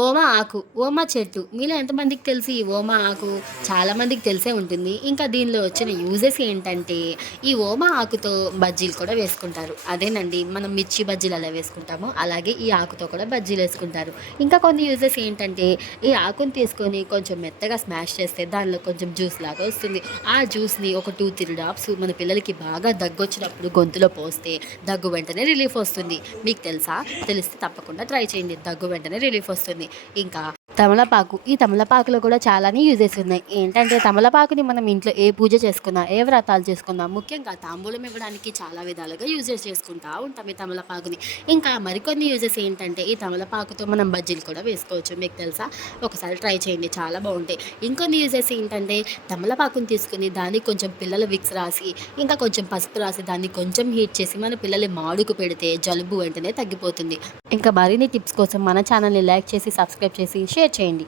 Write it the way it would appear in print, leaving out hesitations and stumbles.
ఓమ ఆకు, ఓమ చెట్టు. మీలో ఎంతమందికి తెలుసు ఈ ఓమ ఆకు? చాలా మందికి తెలిసే ఉంటుంది. ఇంకా దీనిలో వచ్చిన యూజెస్ ఏంటంటే, ఈ ఓమ ఆకుతో బజ్జీలు కూడా వేసుకుంటారు. అదేనండి మనం మిర్చి బజ్జీలు ఎలా వేసుకుంటామో, అలాగే ఈ ఆకుతో కూడా బజ్జీలేసుకుంటారు. ఇంకా కొన్ని యూజెస్ ఏంటంటే, ఈ ఆకుని తీసుకొని కొంచెం మెత్తగా స్మాష్ చేస్తే దానిలో కొంచెం జ్యూస్ లాగా వస్తుంది. ఆ జ్యూస్‌ని ఒక 2, 3 డ్రాప్స్ మన పిల్లలకి బాగా దగ్గొచ్చినప్పుడు గొంతులో పోస్తే దగ్గు వెంటనే రిలీఫ్ వస్తుంది. మీకు తెలుసా? తెలిస్తే తప్పకుండా ట్రై చేయండి. దగ్గు వెంటనే రిలీఫ్ వస్తుంది. ఇంకా తమలపాకు. ఈ తమలపాకులో కూడా చాలానే యూజెస్ ఉన్నాయి. ఏంటంటే తమలపాకుని మనం ఇంట్లో ఏ పూజ చేసుకున్నా, ఏ వ్రతాలు చేసుకున్నా, ముఖ్యంగా తాంబూలం ఇవ్వడానికి చాలా విధాలుగా యూజెస్ చేసుకుంటా ఉంటాం ఈ తమలపాకుని. ఇంకా మరికొన్ని యూజెస్ ఏంటంటే ఈ తమలపాకుతో మనం బజ్జీలు కూడా వేసుకోవచ్చు. మీకు తెలుసా? ఒకసారి ట్రై చేయండి, చాలా బావుంటాయి. ఇంకొన్ని యూజెస్ ఏంటంటే తమలపాకుని తీసుకొని దానికి కొంచెం పిల్లల విక్స్ రాసి, ఇంకా కొంచెం పసుపు రాసి దాన్ని కొంచెం హీట్ చేసి మన పిల్లల మాడుకు పెడితే జలుబు వెంటనే తగ్గిపోతుంది. ఇంకా మరిన్ని టిప్స్ కోసం మన ఛానల్‌ని లైక్ చేసి, సబ్స్క్రైబ్ చేసి, షేర్ చేయండి.